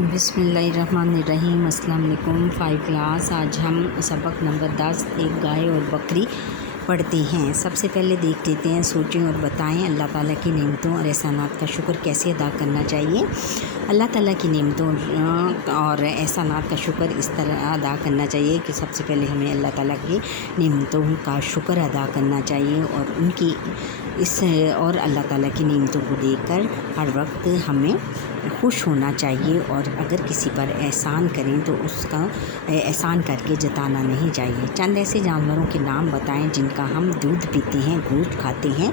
بسم اللہ الرحمن الرحیم۔ السلام علیکم 5 کلاس۔ آج ہم سبق نمبر 10 ایک گائے اور بکری پڑھتے ہیں۔ سب سے پہلے دیکھ لیتے ہیں، سوچیں اور بتائیں اللہ تعالیٰ کی نعمتوں اور احسانات کا شکر کیسے ادا کرنا چاہیے۔ اللہ تعالیٰ کی نعمتوں اور احسانات کا شکر اس طرح ادا کرنا چاہیے کہ سب سے پہلے ہمیں اللہ تعالیٰ کی نعمتوں کا شکر ادا کرنا چاہیے اور اللہ تعالیٰ کی نعمتوں کو دیکھ کر ہر وقت ہمیں خوش ہونا چاہیے، اور اگر کسی پر احسان کریں تو اس کا احسان کر کے جتانا نہیں چاہیے۔ چند ایسے جانوروں کے نام بتائیں جن کا ہم دودھ پیتے ہیں، گوشت کھاتے ہیں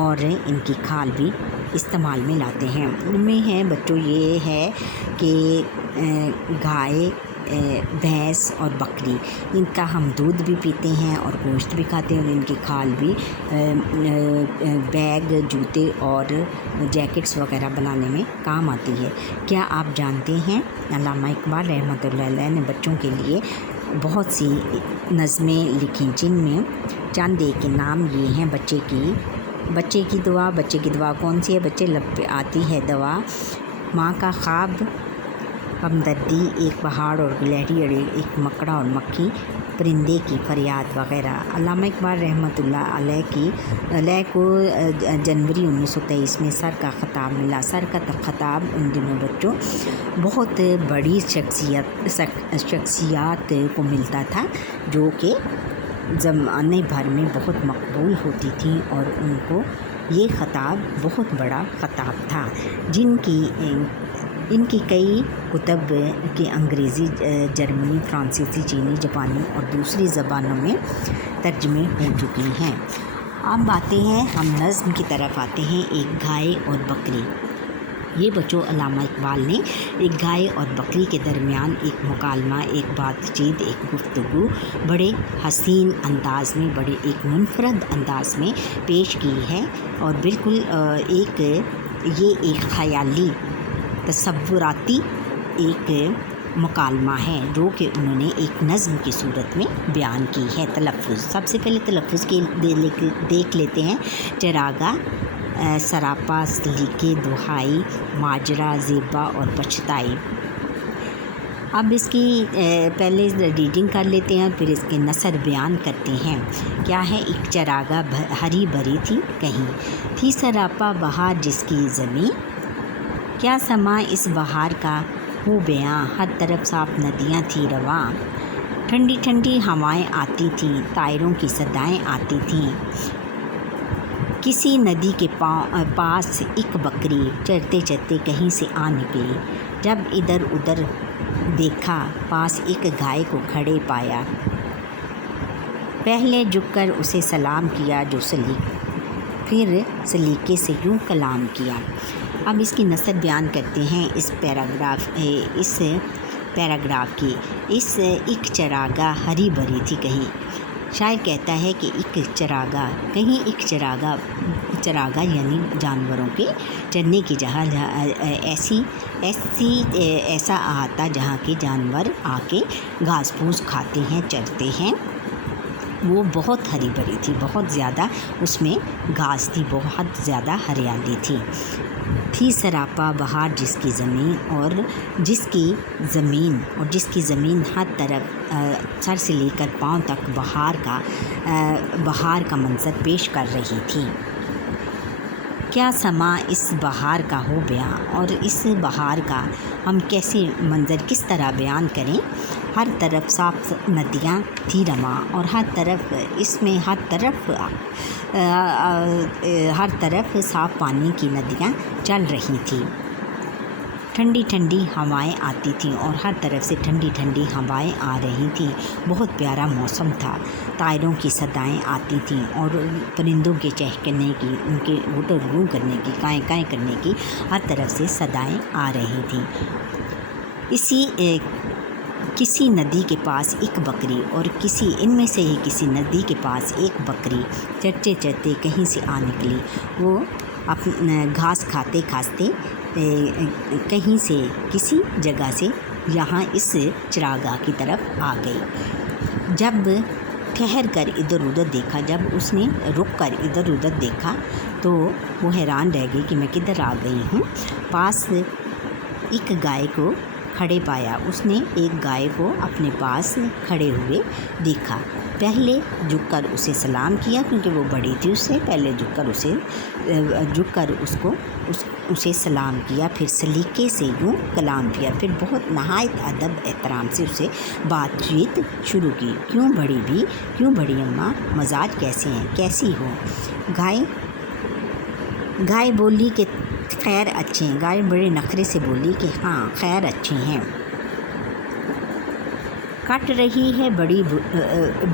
اور ان کی کھال بھی استعمال میں لاتے ہیں۔ ان میں ہے بچوں یہ ہے کہ گائے، بھینس اور بکری، ان کا ہم دودھ بھی پیتے ہیں اور گوشت بھی کھاتے ہیں، اور ان کی کھال بھی بیگ، جوتے اور جیکٹس وغیرہ بنانے میں کام آتی ہے۔ کیا آپ جانتے ہیں علامہ اقبال رحمۃ اللہ علیہ نے بچوں کے لیے بہت سی نظمیں لکھیں، جن میں چند ایک کے نام یہ ہیں۔ بچے کی دعا۔ بچے کی دعا کون سی ہے؟ بچے لب پہ آتی ہے دوا، ماں کا خواب، ہمدردی، ایک پہاڑ اور گلہری، اور ایک مکڑا اور مکھی، پرندے کی فریاد وغیرہ۔ علامہ اقبال رحمۃ اللہ علیہ کو جنوری 1923 میں سر کا خطاب ملا۔ سر کا خطاب ان دنوں بچوں بہت بڑی شخصیات کو ملتا تھا، جو کہ زمانے بھر میں بہت مقبول ہوتی تھیں، اور ان کو یہ خطاب بہت بڑا خطاب تھا، ان کی کئی کتب کے انگریزی، جرمنی، فرانسیسی، چینی، جاپانی اور دوسری زبانوں میں ترجمے ہو چکی ہیں۔ اب آتے ہیں ہم نظم کی طرف آتے ہیں، ایک گائے اور بکری۔ یہ بچوں علامہ اقبال نے ایک گائے اور بکری کے درمیان ایک مکالمہ، ایک بات چیت، ایک گفتگو بڑے حسین انداز میں، بڑے ایک منفرد انداز میں پیش کی ہے، اور بالکل یہ ایک خیالی، تصوراتی ایک مکالمہ ہے، جو کہ انہوں نے ایک نظم کی صورت میں بیان کی ہے۔ تلفظ، سب سے پہلے تلفظ کے دیکھ لیتے ہیں۔ چراغا، سراپا، سلیقے، دہائی، ماجرا، زیبا اور پچھتائی۔ اب اس کی پہلے ریڈنگ کر لیتے ہیں، پھر اس کے نثر بیان کرتے ہیں۔ کیا ہے؟ ایک چراغا ہری بھری تھی کہیں، تھی سراپا بہار جس کی زمین، کیا سما اس بہار کا ہو بیاں، ہر طرف صاف ندیاں تھی رواں، ٹھنڈی ٹھنڈی ہوائیں آتی تھیں، طائروں کی صدائیں آتی تھیں، کسی ندی کے پاس ایک بکری چرتے چرتے کہیں سے آ نکلی، جب ادھر ادھر دیکھا پاس ایک گائے کو کھڑے پایا، پہلے جھک کر اسے سلام کیا، جو پھر سلیقے سے یوں کلام کیا۔ اب اس کی نثر بیان کرتے ہیں اس پیراگراف کی۔ ایک چراگاہ ہری بھری تھی کہیں، شاعر کہتا ہے کہ ایک چراگاہ یعنی جانوروں کے چرنے کی جگہ، ایسا احاطہ جہاں کے جانور آ کے گھاس پھوس کھاتے ہیں، چرتے ہیں، وہ بہت ہری بھری تھی، بہت زیادہ اس میں گھاس تھی، بہت زیادہ ہریالی تھی سراپا بہار جس کی زمین، اور جس کی زمین ہر طرف سر سے لے کر پاؤں تک بہار کا منظر پیش کر رہی تھی۔ کیا سما اس بہار کا ہو بیاں، اور اس بہار کا ہم کیسے منظر کس طرح بیان کریں، ہر طرف صاف ندیاں تھی رواں، اور ہر طرف صاف پانی کی ندیاں چل رہی تھیں، ٹھنڈی ٹھنڈی ہوائیں آتی تھیں، اور ہر طرف سے ٹھنڈی ٹھنڈی ہوائیں آ رہی تھیں، بہت پیارا موسم تھا، طائروں کی صدائیں آتی تھیں، اور پرندوں کے چہکنے کی، ان کے گٹر گوں کرنے کی، کائیں کائیں کرنے کی ہر طرف سے صدائیں آ رہی تھیں۔ کسی ندی کے پاس ایک بکری، اور ان میں سے ہی کسی ندی کے پاس ایک بکری چرتے چرتے کہیں سے آ نکلی، وہ اپنا گھاس کھاتے کھاتے کہیں سے، کسی جگہ سے یہاں اس چراگاہ کی طرف آ گئی۔ جب ٹھہر کر ادھر ادھر دیکھا، جب اس نے رک کر ادھر ادھر دیکھا تو وہ حیران رہ گئی کہ میں کدھر آ گئی ہوں۔ پاس ایک گائے کو کھڑے پایا۔ اس نے ایک گائے کو اپنے پاس کھڑے ہوئے دیکھا۔ پہلے جھک کر اسے سلام کیا، کیونکہ وہ بڑی تھی اس سے، پہلے جھک کر اسے سلام کیا، پھر سلیقے سے یوں کلام کیا، پھر بہت نہایت ادب احترام سے اسے بات چیت شروع کی۔ کیوں بڑی اماں، مزاج کیسے ہیں، کیسی ہو؟ گائے بولی کہ خیر اچھے ہیں۔ گائے بڑے نخرے سے بولی کہ ہاں خیر اچھے ہیں۔ کٹ رہی ہے بڑی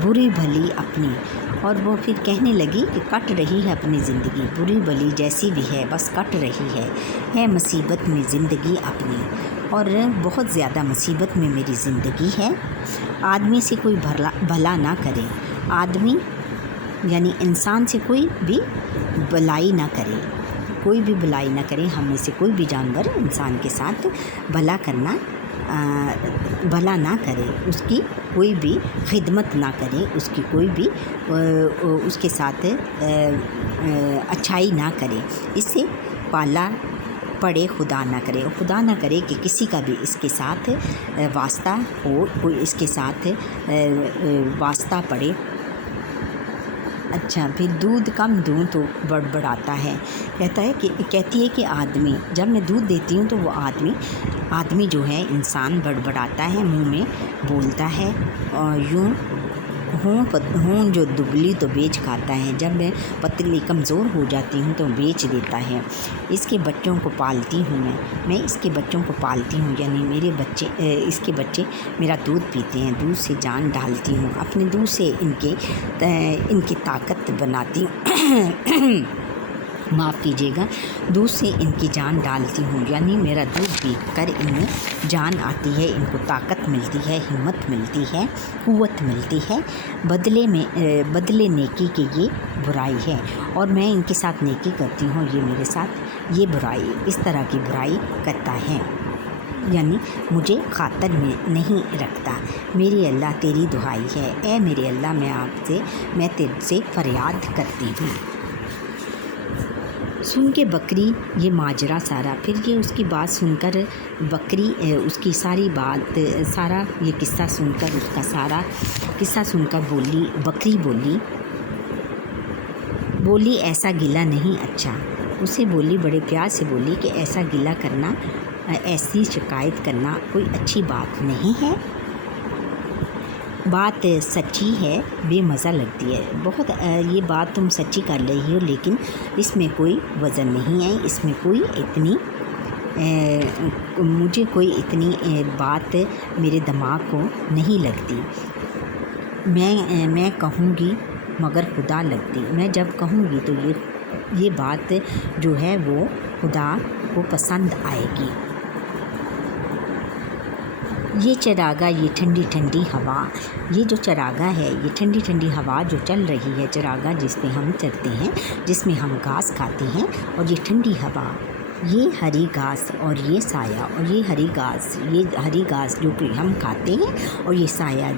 بری بھلی اپنی، اور وہ پھر کہنے لگی کہ کٹ رہی ہے اپنی زندگی، بری بھلی جیسی بھی ہے بس کٹ رہی ہے مصیبت میں زندگی اپنی، اور بہت زیادہ مصیبت میں میری زندگی ہے۔ آدمی سے کوئی بھلا نہ کرے، آدمی یعنی انسان سے کوئی بھی بلائی نہ کرے، ہم میں سے کوئی بھی جانور انسان کے ساتھ بھلا نہ کرے، اس کی کوئی بھی خدمت نہ کرے، اس کی کوئی بھی اس کے ساتھ اچھائی نہ کرے، اس سے پالا پڑے خدا نہ کرے کہ کسی کا بھی اس کے ساتھ واسطہ ہو، کوئی اس کے ساتھ واسطہ پڑے۔ اچھا، پھر دودھ کم دوں تو بڑبڑاتا ہے، کہتی ہے کہ آدمی جب میں دودھ دیتی ہوں تو وہ آدمی جو ہے انسان بڑبڑاتا ہے، منہ میں بولتا ہے، اور یوں ہوں جو دبلی تو بیچ کھاتا ہے، جب میں پتلی کمزور ہو جاتی ہوں تو بیچ دیتا ہے۔ اس کے بچوں کو پالتی ہوں میں اس کے بچوں کو پالتی ہوں، یعنی اس کے بچے میرا دودھ پیتے ہیں، دودھ سے جان ڈالتی ہوں، اپنے دودھ سے ان کی طاقت بناتی ہوں معاف کیجیے گا، دودھ سے ان کی جان ڈالتی ہوں، یعنی میرا دودھ پی کر ان میں جان آتی ہے، ان کو طاقت ملتی ہے، ہمت ملتی ہے، قوت ملتی ہے، بدلے نیکی کی یہ برائی ہے، اور میں ان کے ساتھ نیکی کرتی ہوں، یہ میرے ساتھ یہ برائی، اس طرح کی برائی کرتا ہے، یعنی مجھے خاطر میں نہیں رکھتا۔ میری اللہ تیری دعائی ہے، اے میرے اللہ میں تجھ سے فریاد کرتی ہوں۔ سن کے بکری یہ ماجرا سارا، پھر یہ اس کی بات سن کر بکری اس کی ساری بات سارا یہ قصہ سن کر اس کا سارا قصہ سن کر بکری بولی ایسا گلہ نہیں اچھا، اسے بولی بڑے پیار سے بولی کہ ایسا گلہ کرنا، ایسی شکایت کرنا کوئی اچھی بات نہیں ہے، بات سچی ہے، بے مزہ لگتی ہے، بہت یہ بات تم سچی کر رہی ہو، لیکن اس میں کوئی وزن نہیں ہے، اس میں مجھے کوئی اتنی بات میرے دماغ کو نہیں لگتی، میں کہوں گی مگر خدا لگتی، میں جب کہوں گی تو یہ بات جو ہے وہ خدا کو پسند آئے گی۔ یہ چراگاہ، یہ ٹھنڈی ٹھنڈی ہوا، یہ جو چراگاہ ہے، یہ ٹھنڈی ٹھنڈی ہوا جو چل رہی ہے، چراگاہ جس پہ ہم چلتے ہیں، جس میں ہم گھاس کھاتے ہیں، اور یہ ٹھنڈی ہوا، یہ ہری گھاس اور یہ سایہ، اور یہ ہری گھاس جو کہ ہم کھاتے ہیں، اور یہ سایہ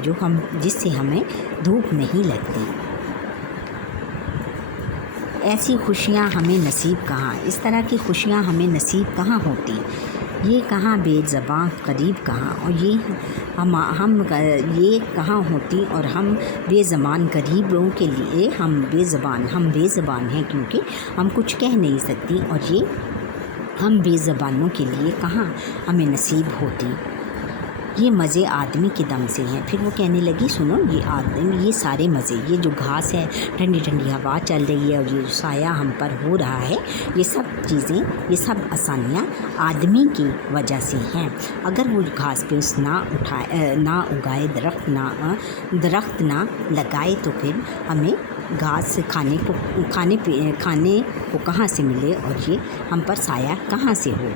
جس سے ہمیں دھوپ نہیں لگتی، ایسی خوشیاں ہمیں نصیب کہاں، اس طرح کی خوشیاں ہمیں نصیب کہاں ہوتی، یہ کہاں بے زباں قریب کہاں، اور یہ کہاں ہوتی، اور ہم بے زبان غریبوں کے لیے ہم بے زبان ہیں، کیونکہ ہم کچھ کہہ نہیں سکتی، اور یہ ہم بے زبانوں کے لیے کہاں ہمیں نصیب ہوتی، یہ مزے آدمی کے دم سے ہیں۔ پھر وہ کہنے لگی سنو، یہ سارے مزے، یہ جو گھاس ہے، ٹھنڈی ٹھنڈی ہوا چل رہی ہے، اور یہ سایہ ہم پر ہو رہا ہے، یہ سب چیزیں، یہ سب آسانیاں آدمی کی وجہ سے ہیں۔ اگر وہ گھاس پھوس نہ اگائے، درخت نہ لگائے، تو پھر ہمیں گھاس کھانے کو کہاں سے ملے، اور یہ ہم پر سایہ کہاں سے ہو۔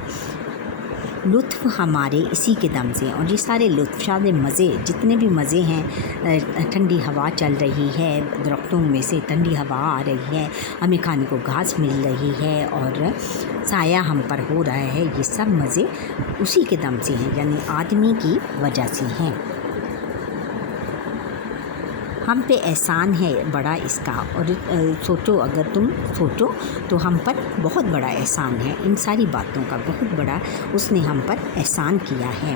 لطف ہمارے اسی کے دم سے، اور یہ سارے لطف، سارے مزے، جتنے بھی مزے ہیں، ٹھنڈی ہوا چل رہی ہے، درختوں میں سے ٹھنڈی ہوا آ رہی ہے، ہمیں کھانے کو گھاس مل رہی ہے، اور سایہ ہم پر ہو رہا ہے، یہ سب مزے اسی کے دم سے ہیں، یعنی آدمی کی وجہ سے ہیں۔ ہم پہ احسان ہے بڑا اس کا، اور سوچو، اگر تم سوچو تو ہم پر بہت بڑا احسان ہے، ان ساری باتوں کا بہت بڑا اس نے ہم پر احسان کیا ہے۔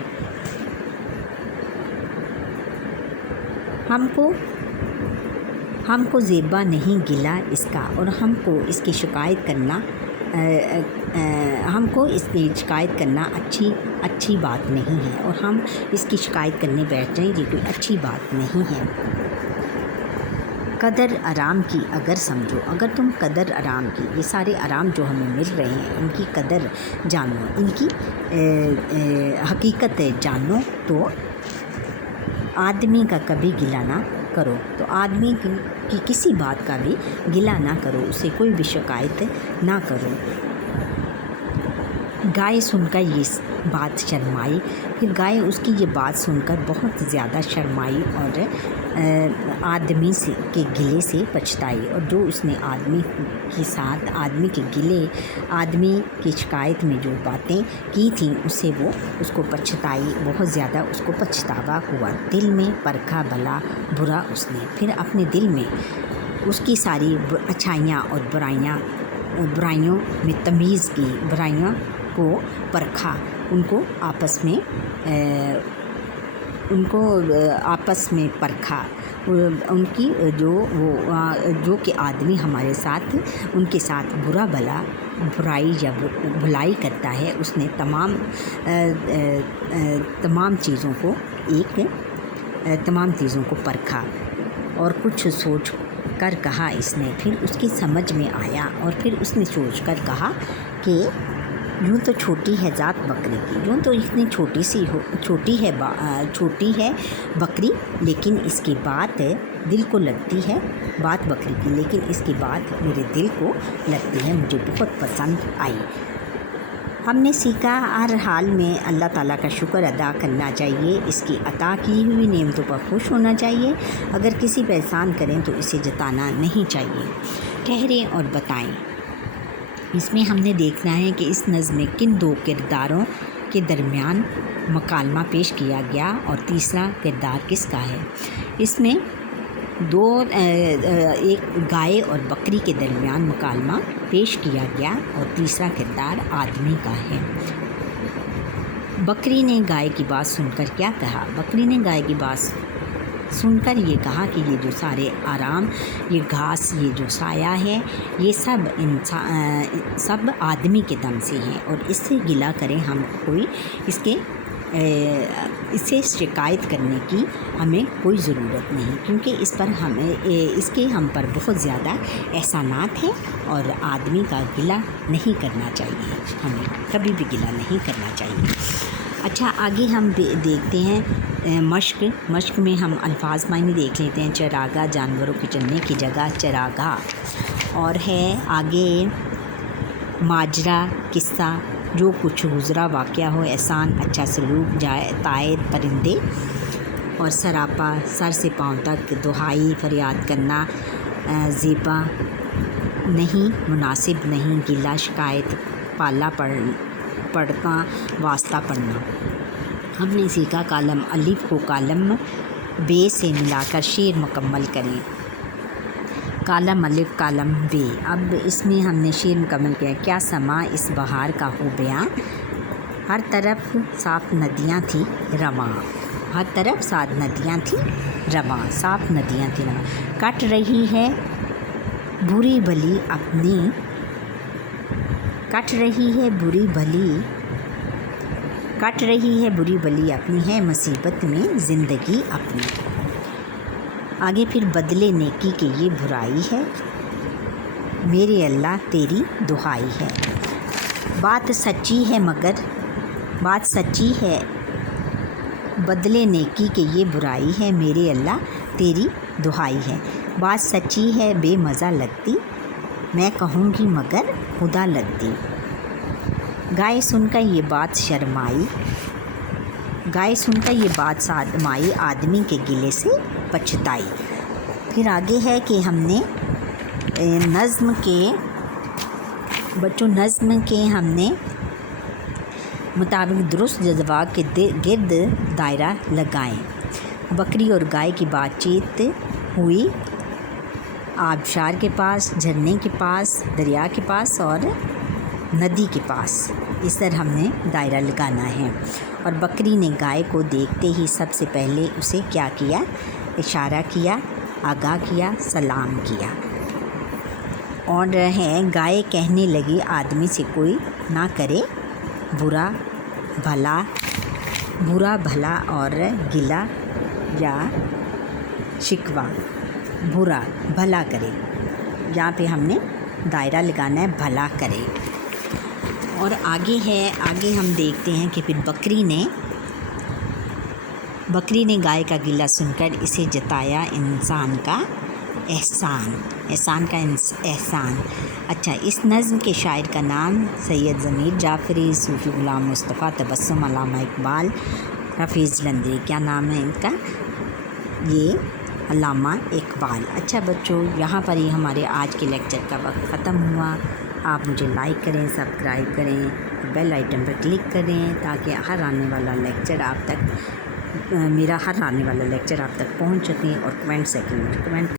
ہم کو زیبا نہیں گلا اس کا، اور ہم کو اس کی شکایت کرنا اچھی بات نہیں ہے، اور ہم اس کی شکایت کرنے بیٹھ جائیں، یہ کوئی اچھی بات نہیں ہے۔ قدر آرام کی اگر سمجھو، اگر تم قدر آرام کی، یہ سارے آرام جو ہمیں مل رہے ہیں ان کی قدر جانو، ان کی حقیقت جانو، تو آدمی کا کبھی گلہ نہ کرو، تو آدمی کی کسی بات کا بھی گلہ نہ کرو، اسے کوئی بھی شکایت نہ کرو۔ گائے سن کر یہ بات شرمائی، پھر گائے اس کی یہ بات سن کر بہت زیادہ شرمائی اور آدمی کے گلے سے پچھتائی، اور جو اس نے آدمی کے ساتھ آدمی کے گلے، آدمی کی شکایت میں جو باتیں کی تھیں اسے وہ اس کو پچھتائی، بہت زیادہ اس کو پچھتاوا ہوا، دل میں پرکھا بھلا برا اس نے، پھر اپنے دل میں اس کی ساری اچھائیاں اور برائیوں میں تمیز کی، برائیوں کو پرکھا، ان کو آپس میں پرکھا، ان کی جو کہ آدمی ہمارے ساتھ ان کے ساتھ برائی یا بھلائی کرتا ہے، اس نے تمام چیزوں کو پرکھا، اور کچھ سوچ کر کہا اس نے، پھر اس کی سمجھ میں آیا، اور پھر اس نے سوچ کر کہا کہ یوں تو چھوٹی ہے ذات بکری کی، یوں تو اتنی چھوٹی ہے بکری، لیکن اس کی بات دل کو لگتی ہے، بات بکری کی، لیکن اس کی بات میرے دل کو لگتی ہے، مجھے بہت پسند آئی۔ ہم نے سیکھا ہر حال میں اللہ تعالیٰ کا شکر ادا کرنا چاہیے، اس کی عطا کی ہوئی نعمتوں پر خوش ہونا چاہیے، اگر کسی پہ احسان کریں تو اسے جتانا نہیں چاہیے۔ ٹھہریں اور بتائیں، اس میں ہم نے دیکھنا ہے کہ اس نظم میں کن دو کرداروں کے درمیان مکالمہ پیش کیا گیا اور تیسرا کردار کس کا ہے۔ اس میں ایک گائے اور بکری کے درمیان مکالمہ پیش کیا گیا اور تیسرا کردار آدمی کا ہے۔ بکری نے گائے کی بات سن کر کیا کہا؟ بکری نے گائے کی بات سن کر یہ کہا کہ یہ جو سارے آرام، یہ گھاس، یہ جو سایہ ہے، یہ سب آدمی کے دم سے ہیں، اور اس سے گلہ کریں ہم کوئی اس سے شکایت کرنے کی ہمیں کوئی ضرورت نہیں، کیونکہ اس کے ہم پر بہت زیادہ احسانات ہیں، اور آدمی کا گلہ نہیں کرنا چاہیے، ہمیں کبھی بھی گلہ نہیں کرنا چاہیے۔ اچھا، آگے ہم دیکھتے ہیں مشق میں ہم الفاظ معنی دیکھ لیتے ہیں۔ چراگاہ، جانوروں کے چرنے کی جگہ چراگاہ، اور ہے آگے ماجرا، قصہ، جو کچھ گزرا، واقعہ ہو، احسان، اچھا سلوک، طائر، پرندے، اور سراپا، سر سے پاؤں تک، دہائی، فریاد کرنا، زیبا نہیں، مناسب نہیں، گلہ، شکایت، پالا پڑھنا، واسطہ پڑھنا۔ ہم نے سیکھا کالم الف کو کالم بے سے ملا کر شعر مکمل کریں۔ کالم الف، کالم بے۔ اب اس میں ہم نے شعر مکمل کیا۔ کیا سما اس بہار کا ہو بیاں، ہر طرف صاف ندیاں تھیں رواں، ہر طرف صاف ندیاں تھیں رواں، صاف ندیاں تھیں رواں۔ کٹ رہی ہے بری بھلی اپنی، کٹ رہی ہے بری بھلی اپنی، ہے مصیبت میں زندگی اپنی۔ آگے پھر بدلے نیکی کہ یہ برائی ہے، میرے اللہ تیری دہائی ہے۔ بات سچی ہے بدلے نیکی کہ یہ برائی ہے، میرے اللہ تیری دہائی ہے۔ بات سچی ہے بے مزہ لگتی، میں کہوں گی مگر خدا لگتی۔ گائے سن کر یہ بات شرمائی، آدمی کے گلے سے پچھتائی۔ پھر آگے ہے کہ ہم نے نظم کے ہم نے مطابق درست جذبات کے گرد دائرہ لگائیں۔ بکری اور گائے کی بات چیت ہوئی آبشار کے پاس، جھرنے کے پاس، دریا کے پاس اور ندی کے پاس۔ اس طرح ہم نے دائرہ لگانا ہے۔ اور بکری نے گائے کو دیکھتے ہی سب سے پہلے اسے کیا کیا؟ اشارہ کیا، آگاہ کیا، سلام کیا۔ اور ہے گائے کہنے لگی آدمی سے کوئی نہ کرے برا بھلا اور گلہ یا شکوہ، برا بھلا کرے۔ یہاں پہ ہم نے دائرہ لگانا ہے بھلا کرے۔ اور آگے ہم دیکھتے ہیں کہ پھر بکری نے گائے کا گلہ سن کر اسے جتایا احسان کا احسان۔ اچھا، اس نظم کے شاعر کا نام سید ضمیر جعفری، صوفی غلام مصطفیٰ تبسم، علامہ اقبال، حفیظ جلندھری۔ کیا نام ہے ان کا؟ یہ علامہ اقبال۔ اچھا بچوں، یہاں پر ہی ہمارے آج کے لیکچر کا وقت ختم ہوا۔ آپ مجھے لائک کریں، سبسکرائب کریں، بیل آئٹن پر کلک کریں تاکہ میرا ہر آنے والا لیکچر آپ تک پہنچ سکیں، اور کمنٹ سیکشن میں کمنٹ